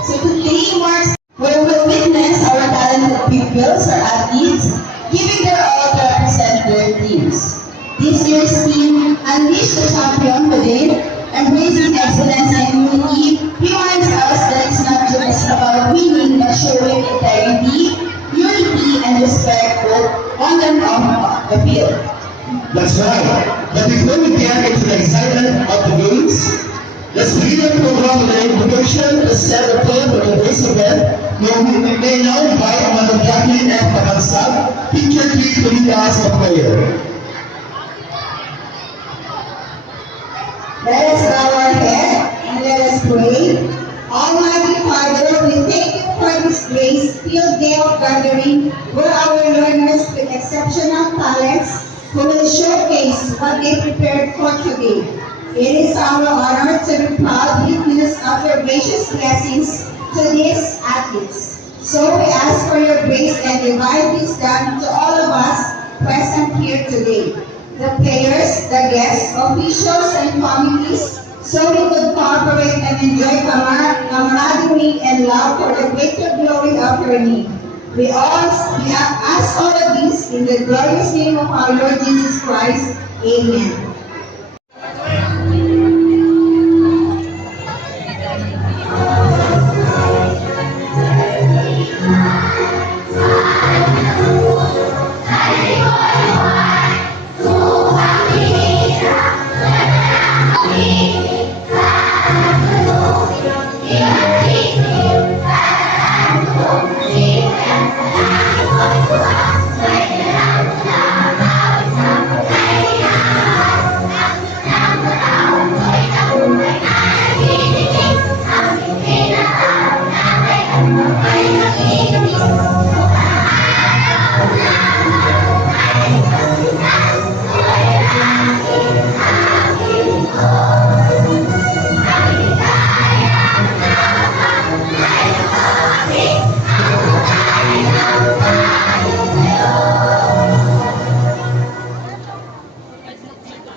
So today marks where we'll witness our talented pupils or athletes giving their all to represent their teams. This year's team, Unleash the Champion within, embracing excellence and unity, reminds us that it's not just about winning but showing integrity, unity, and respect both on and off the field. That's right. But before we get into the excitement of the games, let's begin the program with an introduction to set the tone for today's event. May now invite Madam Jacqueline F. Pagansag, teacher 3 to lead us in prayer. Let us bow our head and let us pray. Almighty Father, we thank you for this grace-filled day of gathering where our learners with exceptional talents who will showcase what they prepared for today. It is our honor to be proud witness of your gracious blessings to these athletes. So we ask for your grace and divine wisdom to all of us present here today. The players, the guests, officials, and families, so we could cooperate and enjoy camaraderie and love for the greater glory of your name. We ask all of this in the glorious name of our Lord Jesus Christ. Amen.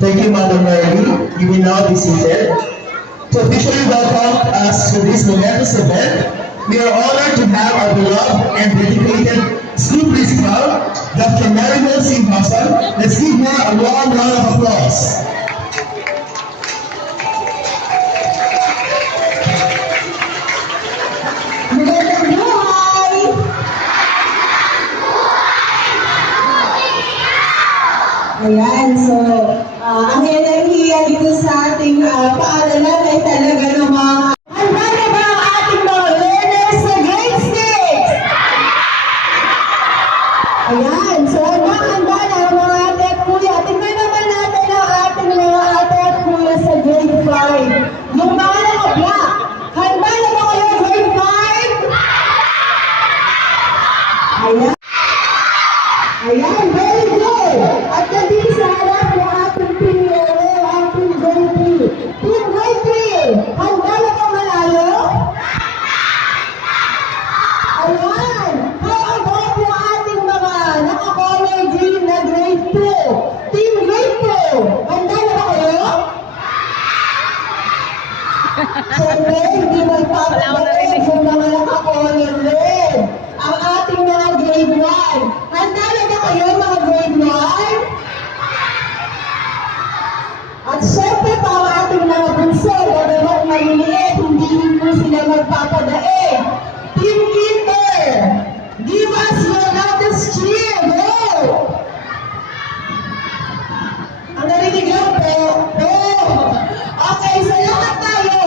Thank you, Madam Mary. You will now be seated. To officially welcome us to this momentous event, we are honored to have our beloved and dedicated school principal, Dr. Maribel C. Hawson. Let's give her a warm round of applause. Ayan, so ang enerhiya dito sa ating paaralan ay talaga namang handa na ba ang ating mga learners sa grade 6? Ayan, so handa na ang mga ate at kuya. Tingnan naman natin ang ating mga ate at kuya sa grade 5. Yung mga naka-black, handa na ba kayo grade 5? Ayan. Ayan, very good. At nandito sa harap ng ating PRO, ating grade 3. Team grade 3, handa na ba manalo? Ayan. How about yung ating mga naka-color green na grade 2? Team grade 2, handa na ba kayo? Siyempre, hindi magpapagaling yung mga naka-color red. Ang ating mga grade 1. Handa na ba kayo mga grade 1? At syempre pa ang ating mga bunso, bagamat maliliit, hindi mo sila magpapadaig. Team Kinder, give us your loudest cheer. Go! Ang narinig lang po. Okay, so lahat tayo.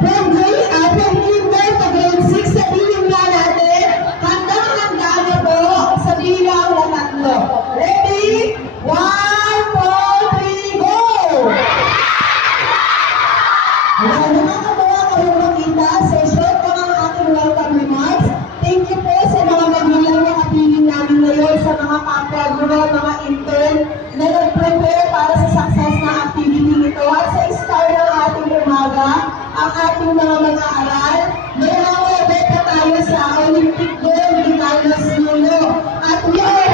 From Kinder to grade 6, sabihin nga natin, handa na po sa bilang na tatlo. Ready? 1, 2, 3, go! Ayan, nakakatawa kayong makita. So, short lang ang ating welcome remarks. Thank you po sa mga magulang na kapiling namin ngayon, sa mga kapwa-guro, mga intern na nag-prepare para sa success na activity ito. At sa star ng ating umaga, ang ating mga mag-aaral, may na tayo sa Olympic Gold Medal Nuno. At yun,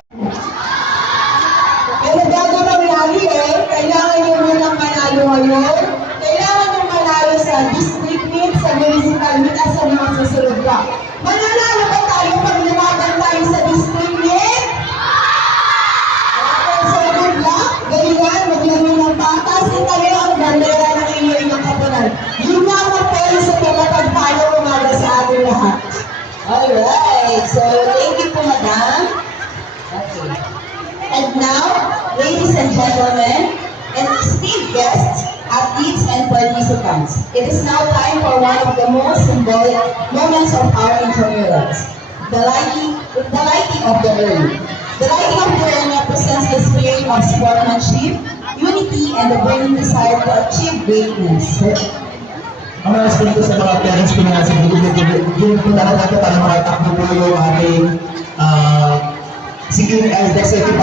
pero bago mangyari yun, kailangan nyo munang manalo ngayon. Kailangan nyo manalo sa district meet, sa municipal meet, at sa mga susunod Alright, so thank you po, Madam. Okay. And now, ladies and gentlemen, and esteemed guests, athletes and participants, it is now time for one of the most symbolic moments of our intramurals, the lighting of the urn. The lighting of the urn represents the spirit of sportsmanship, unity, and the burning desire to achieve greatness. Ang mga respeto sa mga parents ko na sa buong yung punta natin para makatakbo po yung ating security as the safety